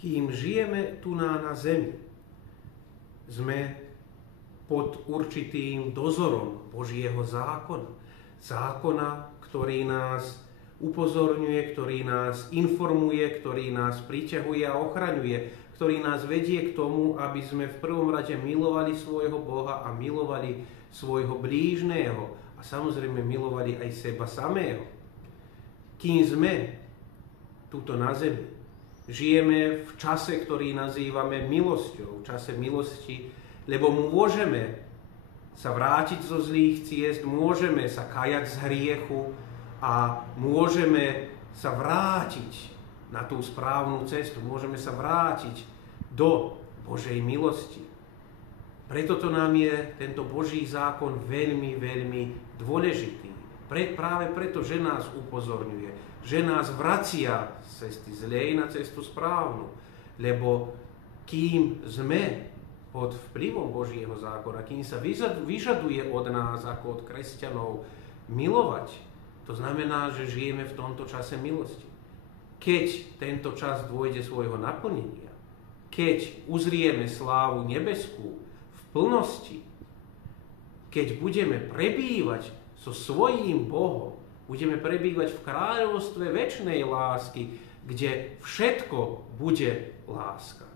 Kým žijeme tu na zemi, sme pod určitým dozorom Božieho zákona. Zákona, ktorý nás upozorňuje, ktorý nás informuje, ktorý nás priťahuje a ochraňuje, ktorý nás vedie k tomu, aby sme v prvom rade milovali svojho Boha a milovali svojho blížneho a samozrejme milovali aj seba samého. Kým sme tuto na zemi, žijeme v čase, ktorý nazývame milosťou, v čase milosti, lebo môžeme sa vrátiť zo zlých ciest, môžeme sa kajať z hriechu a môžeme sa vrátiť na tú správnu cestu, môžeme sa vrátiť do Božej milosti. Preto to nám je tento Boží zákon veľmi, veľmi dôležitý. Práve preto, že nás upozorňuje, že nás vracia z cesty zlej na cestu správnu. Lebo kým sme pod vplyvom Božieho zákona, kým sa vyžaduje od nás ako od kresťanov milovať, to znamená, že žijeme v tomto čase milosti. Keď tento čas dôjde svojho naplnenia, keď uzrieme slávu nebeskú v plnosti, keď budeme prebývať so svojím Bohom, budeme prebývať v kráľovstve večnej lásky, kde všetko bude láska.